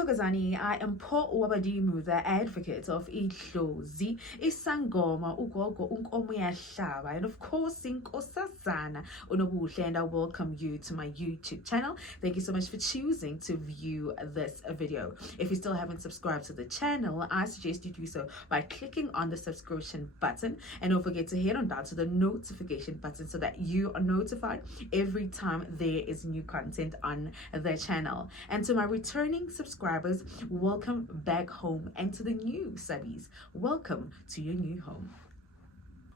Thokozani, I am Paul Wabadimu, the advocate of Idlozi, Isangoma, Ugogo, Unkomu Yahlaba, and of course, Inkosazana Unobuhle, and I welcome you to my YouTube channel. Thank you so much for choosing to view this video. If you still haven't subscribed to the channel, I suggest you do so by clicking on the subscription button, and don't forget to head on down to the notification button so that you are notified every time there is new content on the channel. And to my returning subscribers, welcome back home, and to the new subbies, welcome to your new home.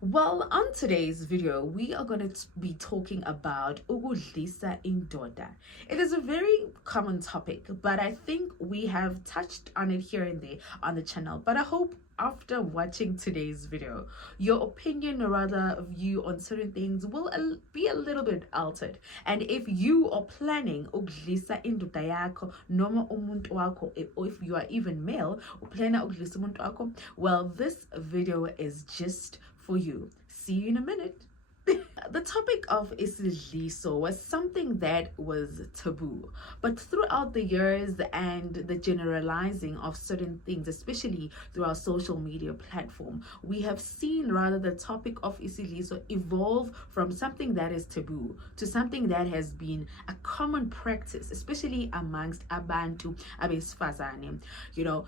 Well, on today's video, we are going to be talking about ukudlisa indoda. It is a very common topic, but I think we have touched on it here and there on the channel. But I hope after watching today's video, your opinion or rather view on certain things will be a little bit altered. And if you are planning ukudlisa indoda yakho noma umuntu wakho, or if you are even male, planning ukudlisa umuntu wakho, well, this video is just for you. See you in a minute. The topic of isidliso was something that was taboo, but throughout the years and the generalizing of certain things, especially through our social media platform, we have seen rather the topic of isidliso evolve from something that is taboo to something that has been a common practice, especially amongst abantu abesifazane,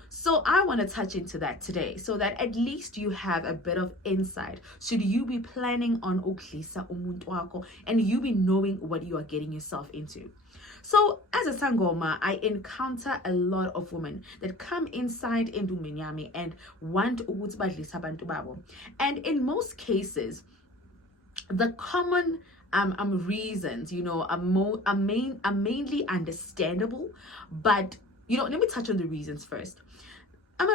So I want to touch into that today so that at least you have a bit of insight. Should you be planning on ukudlisa umuntu wakho, and you be knowing what you are getting yourself into. So as a sangoma, I encounter a lot of women that come inside endumeni yami and want ukuthi badlisa abantu babo. And in most cases, the common reasons, are mainly understandable, but let me touch on the reasons first.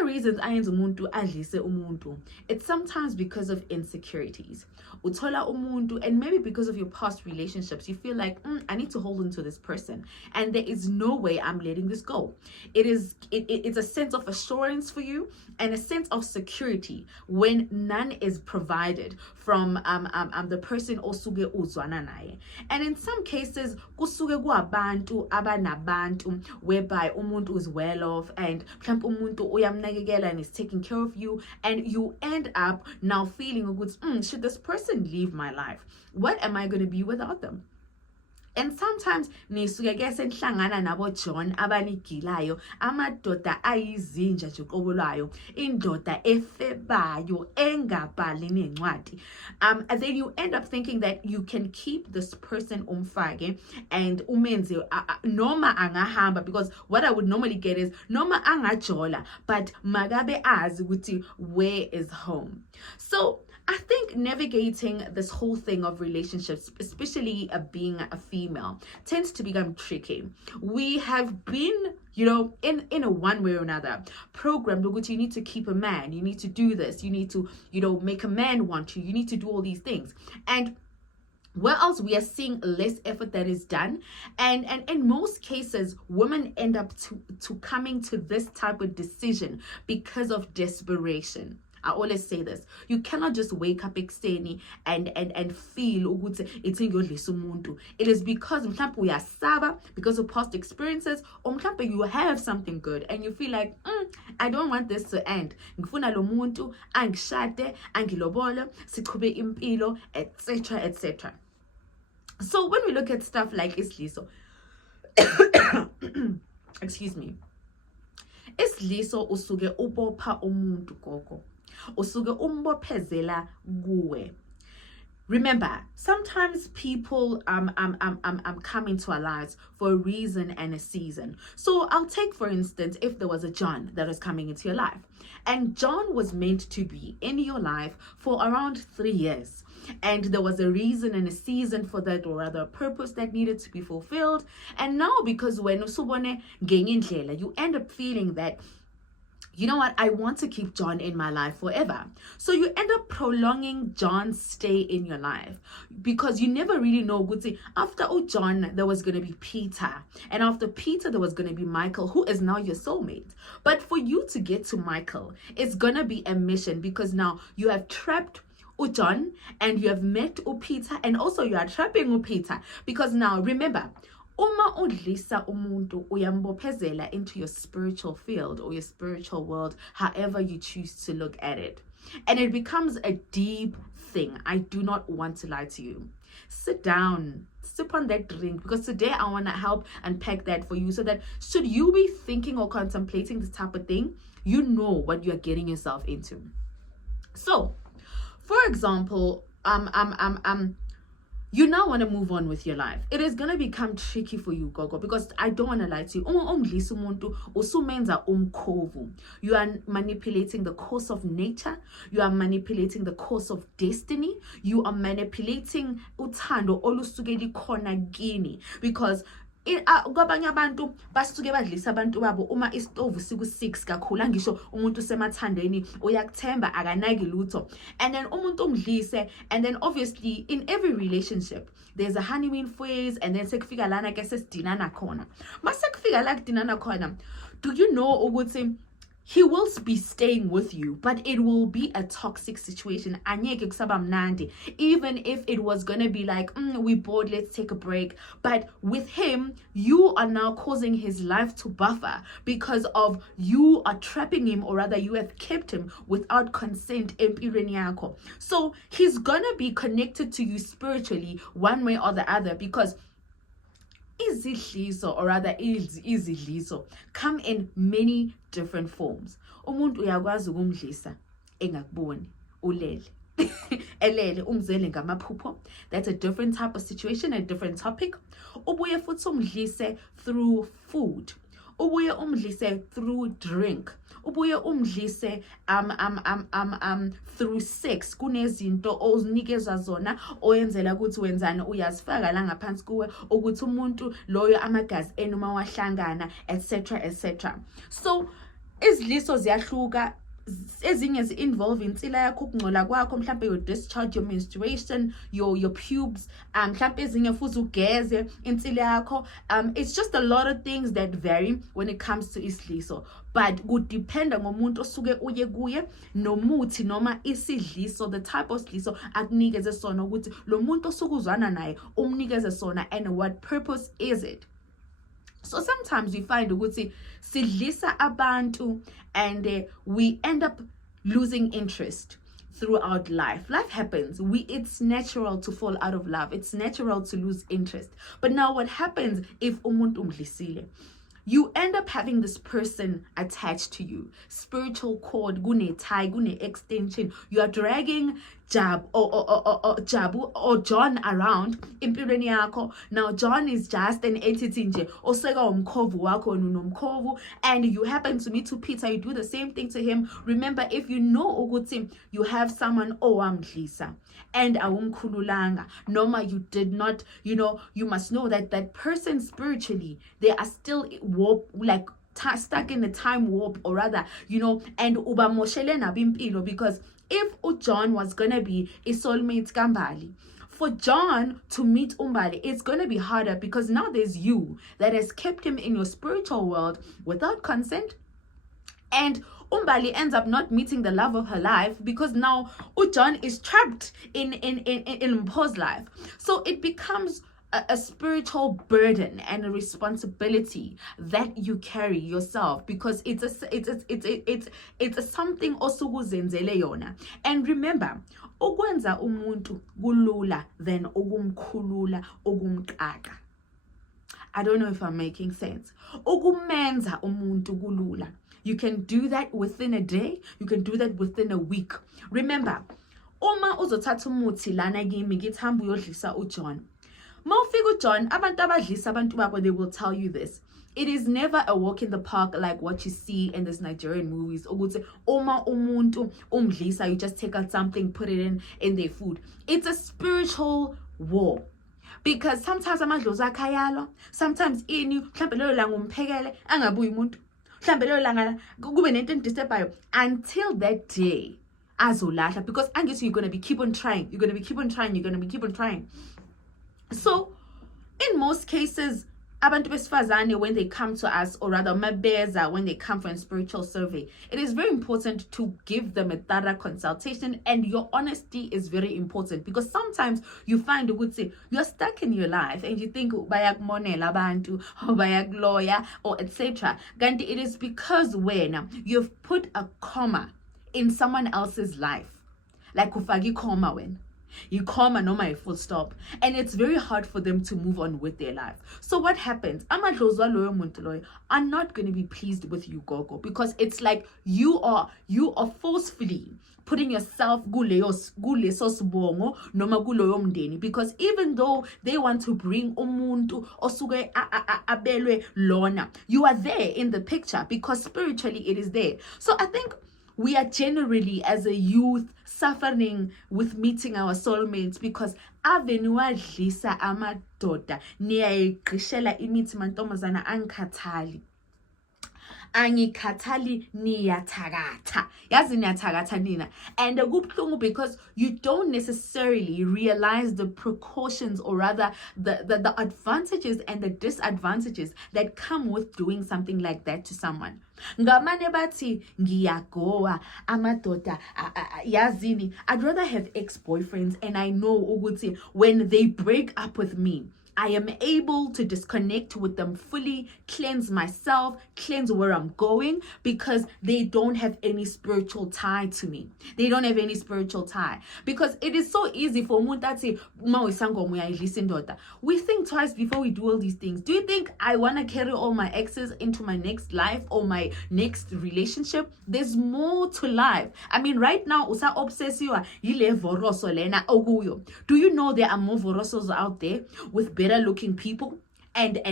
Reasons ayenza umuntu adlise umuntu. It's sometimes because of insecurities. Uthola umuntu, and maybe because of your past relationships, you feel like I need to hold on to this person, and there is no way I'm letting this go. It's a sense of assurance for you and a sense of security when none is provided from the person osuke uzwana naye. And in some cases kusuke kuabantu abanabantu whereby umuntu is well off and mhlawumbe umuntu uyamnakekela and is taking care of you, and you end up now feeling good. Should this person leave my life, what am I going to be without them? And sometimes nisuke ke senhlangana nabo John abanigilayo, amadoda ayizinja juqobulayo, indoda efebayo engabhali nencwadi. And then you end up thinking that you can keep this person umfake and umenze noma angahamba, because what I would normally get is noma angajola, but magabe azi ukuthi where is home. So I think navigating this whole thing of relationships, especially being a female, tends to become tricky. We have been, in a one way or another, programmed that you need to keep a man, you need to do this, you need to, make a man want you need to do all these things. And where else we are seeing less effort that is done, and in most cases women end up to coming to this type of decision because of desperation. I always say this: you cannot just wake up ekuseni and feel ukuthi ithi ngiyodlisa umuntu. It is because mhlawumbe uyasaba because of past experiences, or mhlawumbe you have something good and you feel like I don't want this to end. Ngifuna lo muntu angishade, angilobole, siqhube impilo, etc, etc. So when we look at stuff like isidliso, excuse me, isidliso usuke ubopha umuntu gogo, usuke umbophezela kuwe. Remember, sometimes people come into our lives for a reason and a season. So I'll take, for instance, if there was a John that was coming into your life, and John was meant to be in your life for around 3 years, and there was a reason and a season for that, or rather a purpose that needed to be fulfilled. And now, because when usubone ngenyindlela, you end up feeling that, you know what, I want to keep John in my life forever. So you end up prolonging John's stay in your life, because you never really know. After John, there was going to be Peter. And after Peter, there was going to be Michael, who is now your soulmate. But for you to get to Michael, it's going to be a mission, because now you have trapped John and you have met Peter, and also you are trapping Peter, because now remember, Uma udlisa umuntu uyambophezela into your spiritual field or your spiritual world, however you choose to look at it. And it becomes a deep thing. I do not want to lie to you. Sit down, sip on that drink, because today I want to help unpack that for you, so that should you be thinking or contemplating this type of thing, you know what you're getting yourself into. So, for example, you now want to move on with your life. It is going to become tricky for you, Gogo, because I don't want to lie to you. You are manipulating the course of nature. You are manipulating the course of destiny. You are manipulating uthando olusukeli khona kini, because kwabanye abantu basuke badlisa abantu babo uma isitovu siku-6 kakhulu, angisho umuntu semathandweni uyakuthemba akanaki lutho, and then umuntu umdlise, and then obviously in every relationship there's a honeymoon phase, and then sekufika lana ke sesidinana khona. Masekufika la kudinana khona, do you know ukuthi he will be staying with you, but it will be a toxic situation. Even if it was gonna be like, we bored, let's take a break. But with him, you are now causing his life to buffer because of you are trapping him, or rather you have kept him without consent. So he's gonna be connected to you spiritually one way or the other, because izidliso, or rather izidliso, come in many different forms. Umuntu uyakwazi ukumdlisa engakuboni ulele elele umzele ngamaphupho. That's a different type of situation, a different topic. Ubuye futhi umdlise through food. Ubuye umdlise through drink. Ubuye umdlise through sex. Kunezinto ozinikeza zona oyenzela ukuthi wenzana, uyazifaka la ngaphansi kuwe ukuthi umuntu loyo amagazi enu mawahlangana, etc. So izidliso ziyahluka. Ezinye zi-involve insila yakho, ukungcola kwakho, mhlambe your discharge, your menstruation, your pubes, mhlambe ezinye futhi ugeze insila yakho. It's just a lot of things that vary when it comes to isidliso, but kudependa ngomuntu osuke uye kuye nomuthi noma isidliso, the type of sidliso akunikeze sona, ukuthi lo muntu osuke uzwana naye umnikeze sona, and what purpose is it. So sometimes we find ukuthi sidlisa abantu, and we end up losing interest throughout life. Life happens. It's natural to fall out of love. It's natural to lose interest. But now what happens if umuntu umdlisile? You end up having this person attached to you. Spiritual cord, gune tie, gune extension. You are dragging Jabu or John around impilweni yakho. Now John is just an entity nje oseka umkhovu wakho nunomkhovu, and you happen to meet to Peter, you do the same thing to him. Remember, if you know ukuthi you have someone owamdlisa and awumkhululanga, noma you did not, you must know that that person spiritually, they are still warp, like stuck in the time warp, or rather, and ubamoshele nabimpilo, because if John was gonna be a soulmate Kambali, for John to meet Umbali, it's gonna be harder, because now there's you that has kept him in your spiritual world without consent, and Umbali ends up not meeting the love of her life because now John is trapped in Mpho's life. So it becomes a spiritual burden and a responsibility that you carry yourself, because it's a something osukuzenzele yona. And remember, ukwenza umuntu kulula than ukumkhulula ukumqaka. I don't know if I'm making sense. Ukumenza umuntu kulula. You can do that within a day. You can do that within a week. Remember, uma uzothatha umuthi lana kimi ngithi hamba uyodlisa uJohn. Mawufika uJohn, abantu abadlisa abantu babo, they will tell you this. It is never a walk in the park like what you see in these Nigerian movies. Ukuthi uma umuntu umdlisa, you just take out something, put it in their food. It's a spiritual war. Because sometimes amadlozi akhayalwa, sometimes mhlambe lelo langa umphekele angabuyi umuntu. Mhlambe lelo langa kube nento endisturbayo until that day azolahla, because angithi you're going to be keep on trying. So in most cases, abantu besifazane, when they come to us, or rather mabeza, when they come for a spiritual survey, it is very important to give them a thorough consultation, and your honesty is very important, because sometimes you find a good say you're stuck in your life and you think bayakumonela abantu or bayakloya or etc. Ganti, it is because when you've put a comma in someone else's life, like ufagi comma when you comma noma a full stop, and it's very hard for them to move on with their life. So what happens? Amadlozwa loyo muntu loyo are not going to be pleased with you, Gogo, because it's like you are forcefully putting yourself kuleso sibongo noma kuloyo mndeni, because even though they want to bring umuntu osuke abelwe lona, you are there in the picture because spiritually it is there. So I think we are generally, as a youth, suffering with meeting our soulmates, because avenuwadlisa amadoda niyayiqishela imithi mantombazana angikhathali niyathakatha, yazi niyathakatha nina. And kubuhlungu because you don't necessarily realize the precautions, or rather the advantages and the disadvantages that come with doing something like that to someone. Ngamane bathi ngiyagoa amadoda yazini, I'd rather have ex-boyfriends, and I know ukuthi when they break up with me, I am able to disconnect with them fully, cleanse myself, cleanse where I'm going, because they don't have any spiritual tie to me. They don't have any spiritual tie. Because it is so easy for Muntati, we think twice before we do all these things. Do you think I want to carry all my exes into my next life or my next relationship? There's more to life. I mean, right now, usa obsessiva yile voroso lena oguyo. Do you know there are more vorosos out there with better looking people? And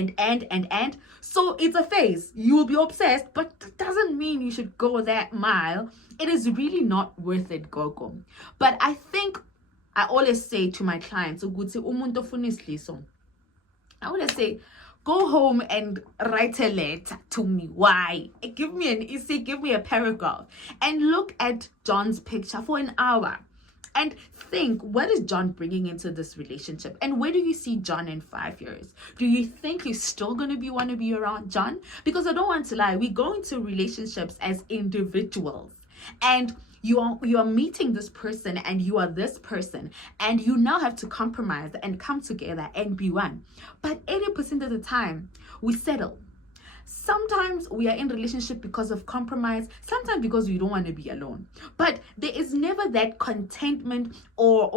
so it's a phase. You will be obsessed, but that doesn't mean you should go that mile. It is really not worth it, Gogo. But I think I always say to my clients, I always say, go home and write a letter to me. Why? Give me an essay, give me a paragraph, and look at John's picture for an hour. And think, what is John bringing into this relationship? And where do you see John in 5 years? Do you think you're still going to want to be around John? Because I don't want to lie, we go into relationships as individuals. And you are meeting this person, and you are this person, and you now have to compromise and come together and be one. But 80% of the time, we settle. Sometimes we are in relationship because of compromise, sometimes because we don't want to be alone. But there is never that contentment or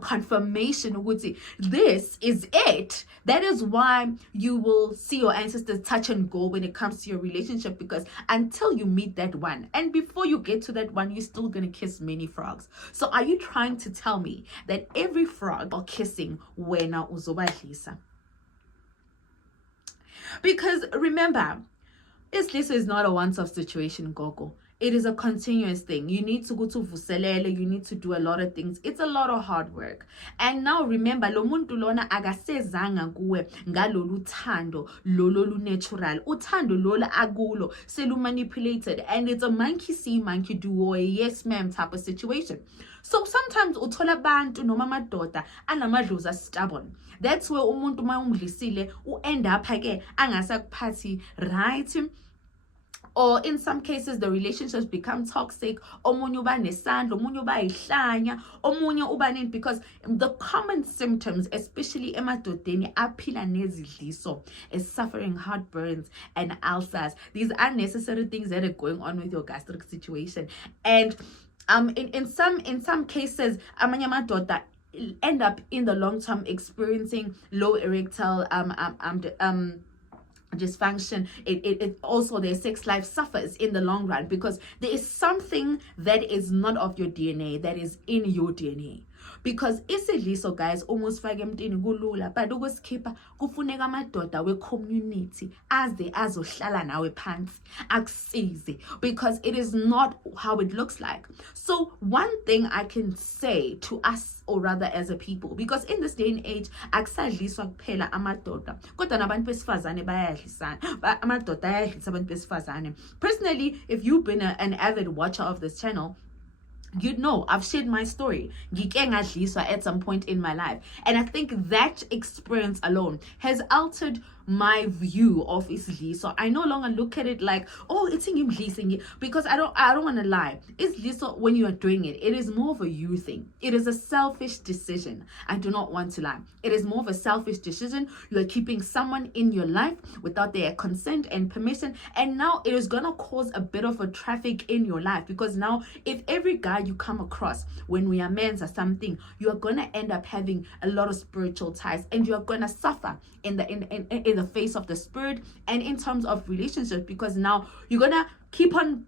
confirmation would say this is it. That is why you will see your ancestors touch and go when it comes to your relationship, because until you meet that one, and before you get to that one, you're still gonna kiss many frogs. So are you trying to tell me that every frog are kissing wena uzobadlisa? Because remember, this is not a once-off situation, Gogo. It is a continuous thing. You need to go to vuselele, you need to do a lot of things. It's a lot of hard work. And now remember, lo muntu lona akasezanga kuwe ngalolu thando lolu natural. Uthando lola agulo selu manipulated, and it's a monkey see, monkey do, or a yes ma'am type of situation. So sometimes uthola bantu noma madoda anamadlozi stubborn. That's where umuntu mayumdlisile end up again angasakuphathi right. Or in some cases, the relationships become toxic. Omunye uba nesandla, omunye uba ihlanya, omunye uba nini, because the common symptoms, especially emadodeni aphila nezidliso, is suffering heartburns and ulcers. These unnecessary things that are going on with your gastric situation. And in some cases, amanye amadoda end up in the long term experiencing low erectile dysfunction. It also, their sex life suffers in the long run, because there is something that is not of your DNA that is in your DNA. Because isidliso, guys, almost fake emntini kulula, but ukusikhipha kufuneka amadoda we-community aze azohlala nawe phansi akusize, because it is not how it looks like. So one thing I can say to us, or rather as a people, because in this day and age akusadliswa kuphela amadoda, kodwa nabantu besifazane bayadlisana, amadoda ayadlisa abantu besifazane. Personally, if you've been an avid watcher of this channel, you know, I've shared my story. At some point in my life. And I think that experience alone has altered my view of Isliso. I no longer look at it like, oh, it's in him, because I don't want to lie. Isliso, when you are doing it, it is more of a you thing. It is a selfish decision. I do not want to lie. It is more of a selfish decision. You are keeping someone in your life without their consent and permission, and now it is gonna cause a bit of a traffic in your life, because now if every guy you come across when we are men or something, you are gonna end up having a lot of spiritual ties, and you are gonna suffer in the face of the spirit and in terms of relationships, because now you're gonna keep on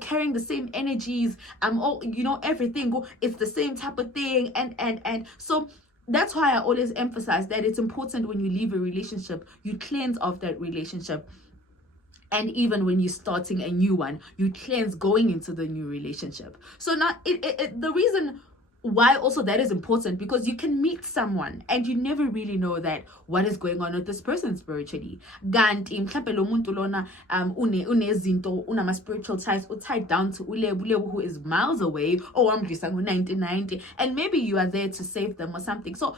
carrying the same energies, all everything, it's the same type of thing, and so that's why I always emphasize that it's important when you leave a relationship, you cleanse of that relationship. And even when you're starting a new one, you cleanse going into the new relationship. So now the reason why also that is important, because you can meet someone and you never really know that what is going on with this person spiritually. Ganti mhlambe lo muntu lona unezinto unama spiritual ties tied down to ulebu who is miles away, or amdlisa ngo-1990, and maybe you are there to save them or something. So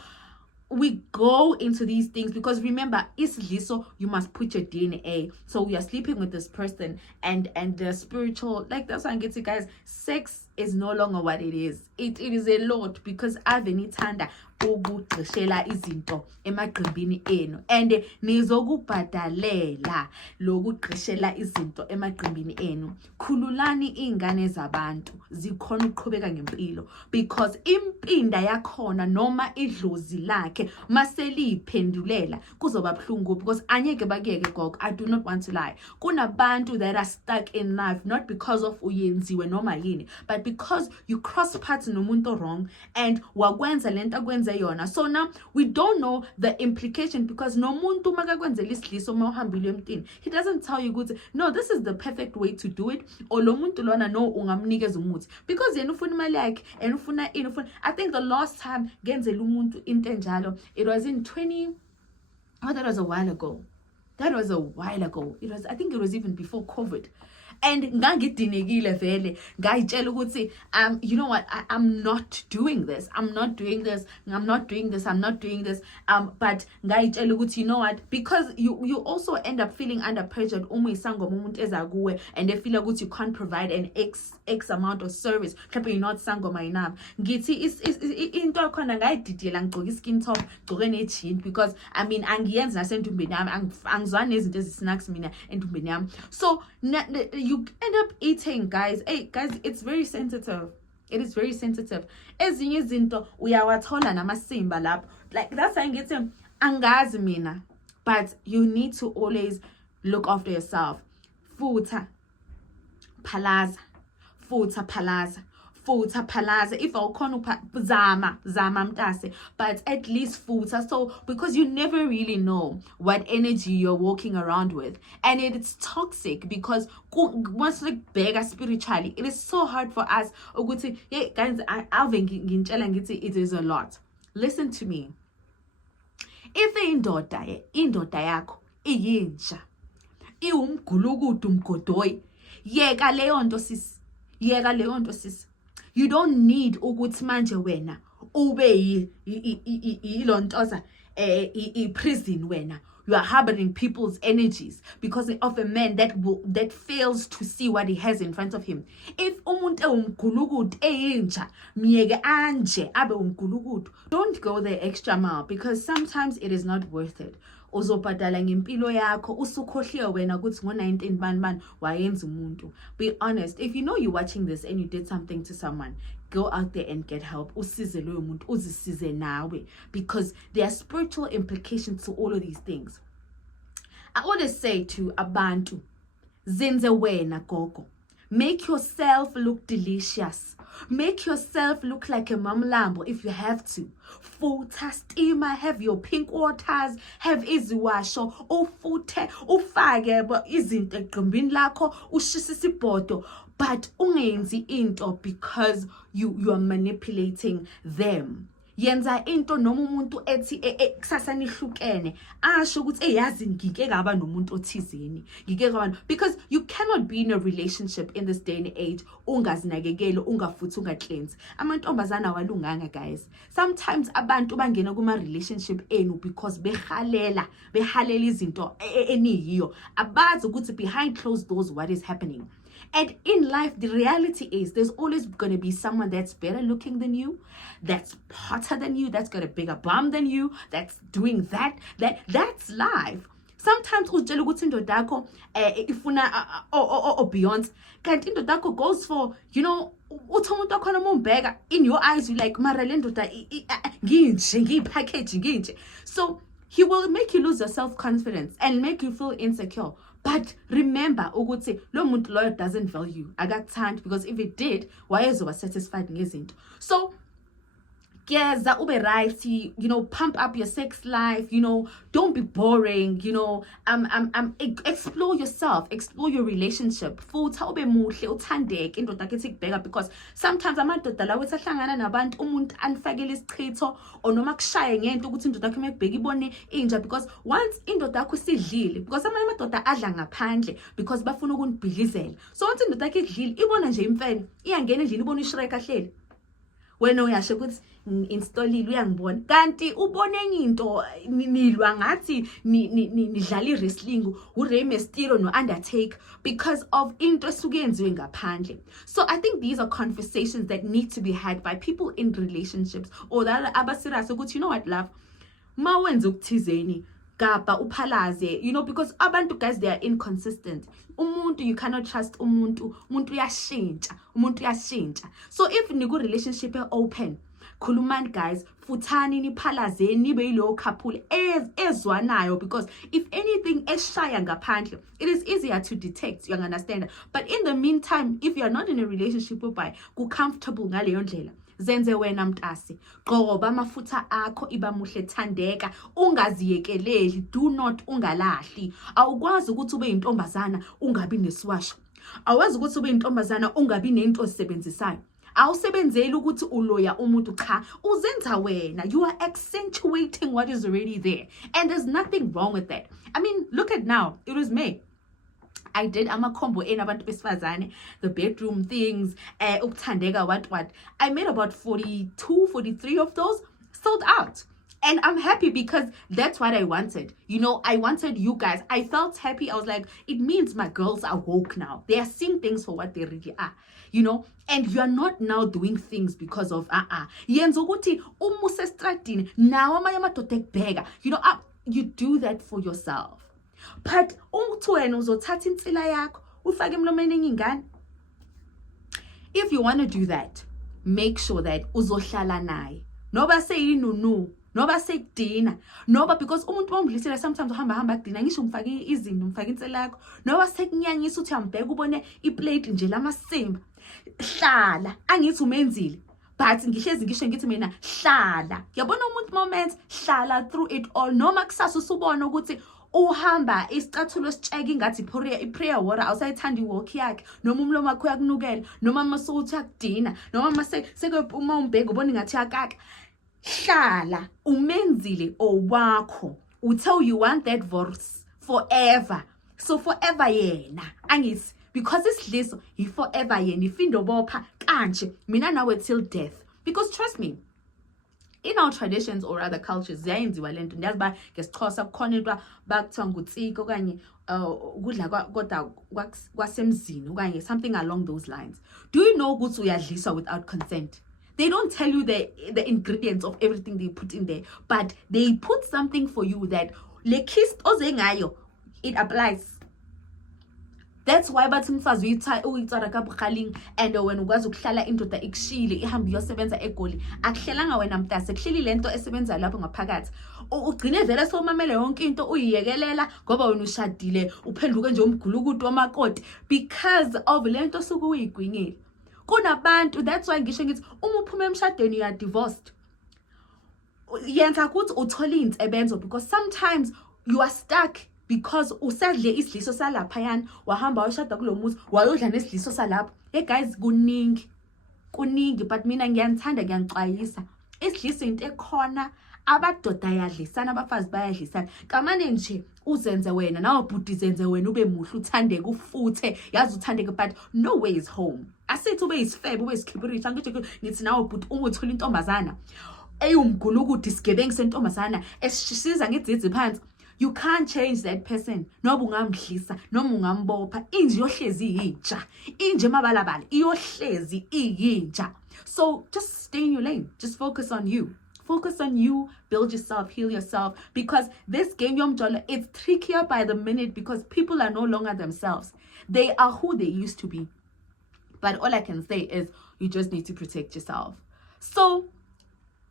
we go into these things because remember, Isliso, you must put your DNA. So we are sleeping with this person, and the spiritual, like that's why I get to, guys, sex is no longer what it is. It is a lot, because avenithanda ukugqishela izinto emagqimbini enu, and nizokubhadalela lokugqishela izinto emagqimbini enu. Khululani ingane zabantu zikhona ukuqhubeka ngempilo, because impinda yakhona noma idlozi lakhe maseliphendulela kuzoba buhlungu, because anyeke bakeke gogo. I do not want to lie. Kunabantu that are stuck in life not because of uyenziwe noma yini, but because you cross paths nomuntu wrong and wakwenza lento akwenze yona. So now we don't know the implication, because nomuntu makakwenzela isliso mawuhambile emntini, he doesn't tell you good, no, this is the perfect way to do it, or lo muntu lona no ungamnikeza umuthi, because yena ufuna imali yakhe and ufuna I think the last time ngenzela umuntu into enjalo, it was in that was a while ago. I think it was even before COVID. And ngangidinekile vele, ngayitshela ukuthi you know what, I'm not doing this, but ngayitshela ukuthi, you know what, because you also end up feeling under pressure uma isangoma umuntu eza kuwe and they feel like you can't provide an x amount of service, mhlawumbe you're not sangoma enough. Ngithi into khona ngayididela, ngigcoka iskin top, ngigcoke ne-jean, because I mean angiyenzi nasentumbeni yami, angizwani nezinto ezisnacks mina entumbeni yami. So you end up eating, guys. Hey guys, it's very sensitive. It is very sensitive. Ezinye izinto uyawathola namasimba lapho, like that's why ngithi angazi mina, but you need to always look after yourself. Futa palaza, if zama mtase, but at least futa. So because you never really know what energy you're walking around with, and it's toxic, because once like bega spiritually, it is so hard for us. Yeah, guys, it is a lot. Listen to me. If indoda yakho iyinja iwumgulukudu mgodoyi, yeka leyo nto sis. You don't need ukuthi manje wena ube ilontoza prison wena. You are harboring people's energies because of a man that fails to see what he has in front of him. If umuntu ewumgulukudu eyinja, miyeke anje abe umgulukudu. Don't go the extra mile, because sometimes it is not worth it. Uzobhadala ngempilo yakho usukhohliwe wena ukuthi ngo-19 bani wayenza umuntu. Be honest. If you know you're watching this and you did something to someone, go out there and get help. Usize loyo muntu, uzisize nawe, because there are spiritual implications to all of these things. I always say to abantu, zenze wena gogo. Make yourself look delicious. Make yourself look like a mamlambo if you have to. Futa, steamer, have your pink waters, have iziwasho, ufute, ufake izinto eqembini lakho, ushisa isibhodo, but ungenzi into because you are manipulating them. yenza into noma umuntu ethi kusasa nihlukene asho ukuthi eyazi ngike ngaba nomuntu othizeni ngike ngaba, because you cannot be in a relationship in this day and age ungazinakekeli ungafuthi ungacleanse. Amantombazana awalunganga guys. Sometimes abantu bangena kuma relationship enu because behalela izinto eniyiyo, abazi ukuthi behind closed doors what is happening. And in life, the reality is there's always going to be someone that's better looking than you, that's hotter than you, that's got a bigger bum than you, that's doing that's life. Sometimes uzitshela ukuthi indoda yakho ifuna o Beyonce, kanti indoda yakho goes for, you know, uthi umuntu wakhona umbheka, in your eyes you like mara le ndoda nginje ngiyipackage nginje. So he will make you lose your self-confidence and make you feel insecure. But remember ukuthi lo muntu loyo doesn't value akakuthandi, because if it did wayezoba satisfied ngezinto. So geza ube right, you know, pump up your sex life, you know, don't be boring, you know, explore yourself, explore your relationship, futhi ube muhle uthandeke indoda ke sikubheka, because sometimes amadoda lawo esahlangana nabantu umuntu anifakele isichitho onoma kushaye ngento ukuthi indoda yakhe mekubheka ibone inja, because once indoda yakho sidlile, because amanye amadoda adla ngaphandle because bafuna ukunibhidlizela. So once indoda yakhe idlile ibona nje imfene iyangena endlini ibona ishreka hleli, wena uyasho ukuthi installile uyangibona, kanti ubone enye into nilwa ngathi nidlala i-wrestling uRey Mysterio no-Undertaker because of into esuke yenziwe ngaphandle. So I think these are conversations that need to be had by people in relationships, or that abasirious ukuthi, you know what love, ma wenza ukuthizeni gaba uphalaze, you know, because abantu guys, they are inconsistent. Umuntu, you cannot trust umuntu uyashintsha. So if niku relationship open, khulumani guys, futhani niphalaze nibe yilo couple ezwanayo, because if anything eshaya ngaphandle, it is easier to detect, you understand. But in the meantime, if you are not in a relationship whereby ku comfortable ngaleyo ndlela, zenze wena mntasi, gqoba amafutha akho iba muhle thandeka, ungaziyekeleli, do not ungalahli. Awukwazi ukuthi ube intombazana ungabi neswasho, awazi ukuthi ube intombazana ungabi nento osebenzisayo, awusebenzeli ukuthi uloya umuntu, cha uzenza wena. You are accentuating what is already there, and there's nothing wrong with that. I mean, look at now, it was May, I did combo in abantu besifazane, the bedroom things, ukuthandeka what. I made about 42, 43 of those, sold out. And I'm happy because that's what I wanted. You know, I wanted you guys. I felt happy. I was like, it means my girls are woke now. They are seeing things for what they really are. You know, and you are not now doing things because of yenza ukuthi umuse stratini nawo amanye amadoda ekubheka. You know, you do that for yourself. But uthi wena uzothatha insila yakho ufake emlomeni ingane. If you want to do that, make sure that uzohlala naye, noba seyinunu, noba sekudina, noba, because umuntu omdlisela sometimes uhamba kudina ngisho umfake izinto, umfake insila yakho, noba sekunyanyisa uthi uyambheka ubone iplate nje lamasimba, hlala, angithi umenzile, but ngihlezi ngisho ngithi mina hlala. Yabona umuntu moments, hlala through it all, noma kusasa usubona ukuthi uhamba isicathulo esitsheke ngathi prayer water awusayithanda iwalk yakhe, noma umlomo wakho uyakunukela, noma masuthi yakudina, noma mase sekupuma umbheke ubona ngathi yakaka. Hlala, umenzile owakho, utell you want that verse forever. So forever yena angithi, because isidliso yi forever yena, ifindo bopha kanje mina nawe till death. Because trust me, in our traditions or other cultures ziyayenziwa lento, ndiyazi ba ngesixhosa kukhona into bakuthiwa ngutsiko okanye ukudla kodwa kwasemzini okanye something along those lines. Do you know ukuthi uyadliswa without consent? They don't tell you the ingredients of everything they put in there, but they put something for you that le kiss oze ngayo, it applies. That's why bathi mfazi uyitsara kabukhaling, and when ukwazi ukuhlala indoda ikushile ihambe iyosebenza egoli, akuhlelanga wena mntase, kuhleli lento esebenza lapho ngaphakathi. Ugcine vele somamele yonke into uyiyekelela ngoba wena ushadile uphenduke nje umgulukudu wamakoti because of lento suku uyigwinyile. Kunabantu, that's why ngisho ngithi uma uphuma emshadweni you are divorced, yenza ukuthi uthole insebenzo, because sometimes you are stuck because usadle isidliso salapha yana, wahamba washada kulomuzi wayodla nesidliso salapha. Hey guys, kuningi, but mina ngiyanthanda, ngiyangixwayisa isidliso into ekhona, abadoda ayadlisana, abafazi bayadlisana. Kamane nje uzenze wena, nawe bhuti zenze wena ube muhle, uthandeke, ufuthe, yazi uthandeke, but no way is home. Asithi ube isifebe, ube isikhipirithi, ngithi nawe bhuti uma uthola intombazana eyumgulukudu isigebengu sentombazana esishisiza ngedzidzi phansi, you can't change that person. Noma ungamdlisa, noma ungambopha, inje iyohlezi iyintsha, inje mabalabala iyohlezi iyintsha. So just stay in your lane, just focus on you. Focus on you, build yourself, heal yourself, because this game yomjolo, it's trickier by the minute because people are no longer themselves. They are who they used to be. But all I can say is you just need to protect yourself. So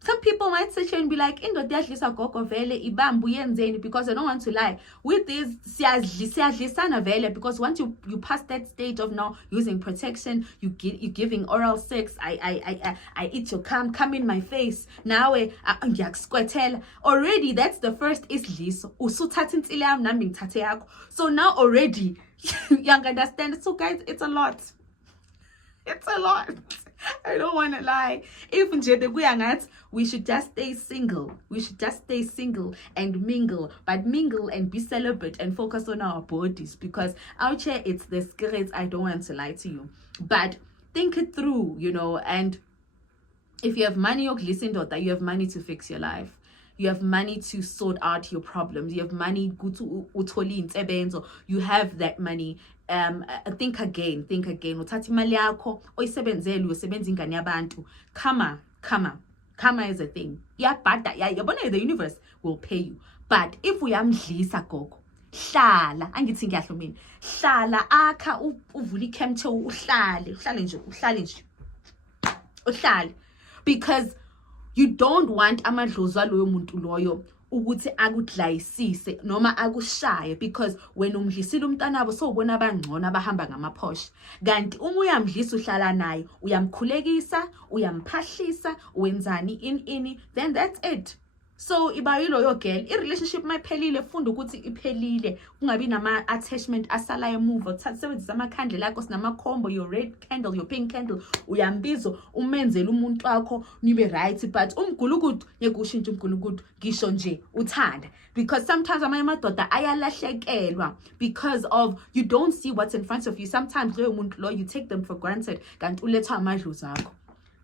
some people might sit here and be like, indoda gogo vele ibambu yenzeni, because I don't want to lie. With this, siyadlisana vele, because once you pass that stage of now using protection, you giving oral sex, I eat your come in my face. Now already that's the first isliso. Usuthatha insile yami nami ngithathe yakho. So now already you understand. So guys, it's a lot. It's a lot. I don't want to lie. If we should just stay single. We should just stay single and mingle. But mingle and be celibate and focus on our bodies. Because out here, it's the spirits. I don't want to lie to you. But think it through, you know. And if you have money, listen to that. You have money to fix your life. You have money to sort out your problems. You have money to you have that money. Think again. Uthatha imali yakho oyisebenzele uyosebenza ingane yabantu. Karma is a thing. The universe will pay you. But if uyamdlisa gogo, hlala, angithi ngiyahlo mina. Hlala akha uvula ikhemthe uhlale. Because you don't want amadlozi aloyo muntu loyo ukuthi akudlayisise noma akushaye, because when umdlisile umntanabo so ubona abangcono abahamba ngamaphosha. Kanti uma uyamdlisa uhlala naye, uyamkhulekisa, uyamphahlisa, wenzani ini, then that's it. So ibayilo yo girl, i-relationship mayiphelile, funda ukuthi iphelile, ungabi nama attachment asala emuva. Sebenzisa amakhandlela akho, sinama combo, your red candle, your pink candle, uyambizo umenzele umuntu wakho nibe right. But umgulukudu yekushintsha umgulukudu ngisho nje uthanda, because sometimes amanye amadoda ayalahlekelwa because of you don't see what's in front of you. Sometimes loyo muntu lo you take them for granted kanti ulethwa amadlozi akho.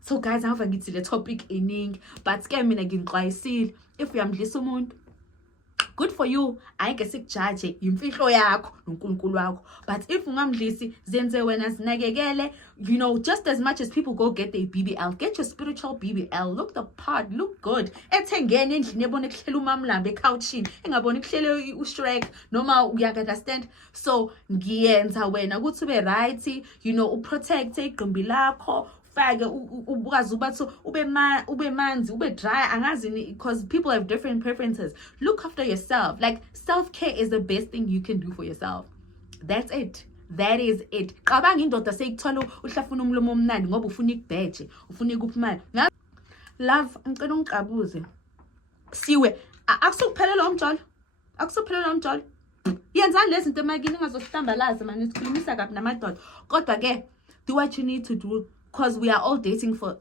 So guys, I have ngithi le topic iningi, but ke mina ngixwayisile, if uyamdlisa umuntu, good for you. Ayike sikujudge, imfihlo yakho noNkulunkulu wakho. But if ungamdlisi, zenze wena sinakekele, you know, just as much as people go get their BBL, get your spiritual BBL, look the part, look good. Ethengene endlini ebone kuhlela uMamlambe eCouchini, engabone kuhlela uShrek noma understand. So ngiyenza wena ukuthi ube right, you know, uprotect igqimbi lakho. Ube manzi, ube dry, angazi, because people have different preferences. Look after yourself. Like, self-care is the best thing you can do for yourself. That's it. That is it. Qabanga indoda seyithola uhlafuna umlomo omnandi ngoba ufuna ikubheje, ufuna ikuphi imali. Love, ngicela ungiqabuze. Siwe, akusukuphelela umjolo. Akusuphelela umjolo. Yenzani lezi zinto emakini ungazohlambalaza manje, sikhulumisa kabi namadoda. Kodwa ke, do what you need to do. Because we are all dating for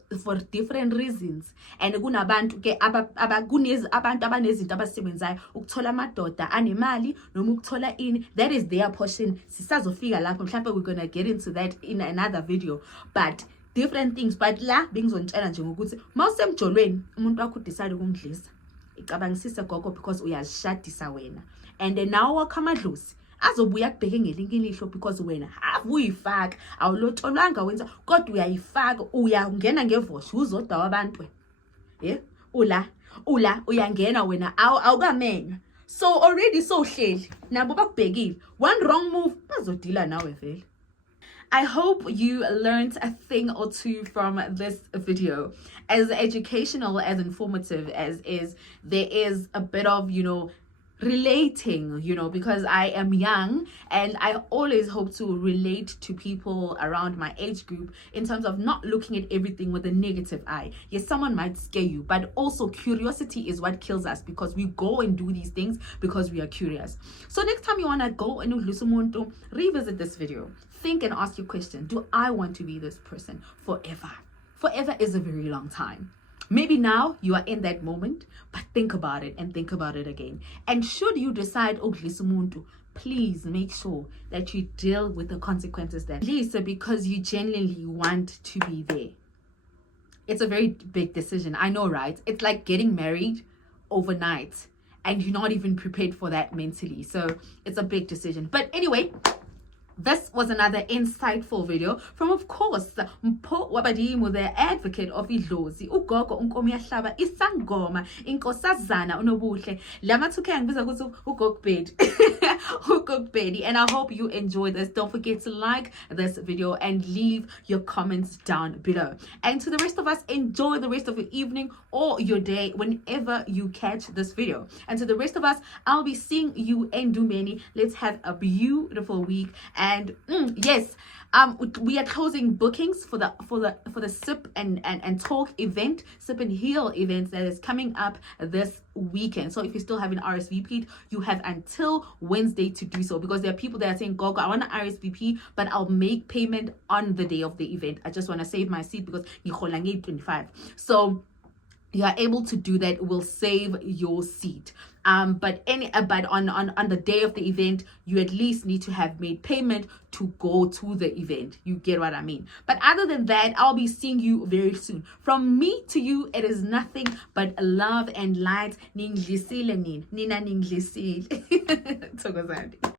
different reasons, and kunabantu ke abantu abanezinto abasebenzayo ukuthola amadoda anemali noma ukuthola ini, that is their portion. Sisazofika lapho mhlawumbe we're going to get into that in another video, but different things. But la bengizontshela nje ngokuthi mawusemjolweni umuntu wakho decide ukumdlisa, icabangisise gogo, because uyazishadisa wena, and then now wakho amadlozi azobuya kubheke ngelinye ilihlo, because wena uyifaka awulotsholwanga wenza kodwa uyayifaka, uyangena ngevosho uzodwa wabantu ula uyangena wena awukamenywa. So already so hleli nabo bakubhekile, one wrong move bazodila nawe vele. I hope you learned a thing or two from this video. As educational, as informative as is, there is a bit of, you know, relating, you know, because I am young and I always hope to relate to people around my age group in terms of not looking at everything with a negative eye. Yes, someone might scare you, but also curiosity is what kills us, because we go and do these things because we are curious. So next time you want to go and revisit this video, think and ask your question, do I want to be this person forever? Forever is a very long time. Maybe now you are in that moment, but think about it and think about it again. And should you decide, oh, umuntu, please make sure that you deal with the consequences that Lisa, because you genuinely want to be there. It's a very big decision. I know, right? It's like getting married overnight and you're not even prepared for that mentally. So it's a big decision. But anyway, this was another insightful video from, of course, Mpho Wabadimo, the advocate of idlozi, ugogo unkomo yahlaba, isangoma, inkosazana unobuhle. Lamathuke angibiza ukuthi ugogbedi. Ugogbedi. And I hope you enjoyed this. Don't forget to like this video and leave your comments down below. And to the rest of us, enjoy the rest of your evening or your day whenever you catch this video. And to the rest of us, I'll be seeing you in Dumeni. Let's have a beautiful week. And yes, we are closing bookings for the Sip and Talk event, Sip and Heal event that is coming up this weekend. So if you still haven't RSVP'd, you have until Wednesday to do so, because there are people that are saying, Gogo, I want to RSVP, but I'll make payment on the day of the event. I just want to save my seat because 25. So you are able to do that. It will save your seat. But on the day of the event, you at least need to have made payment to go to the event. You get what I mean? But other than that, I'll be seeing you very soon. From me to you, it is nothing but love and light. Nina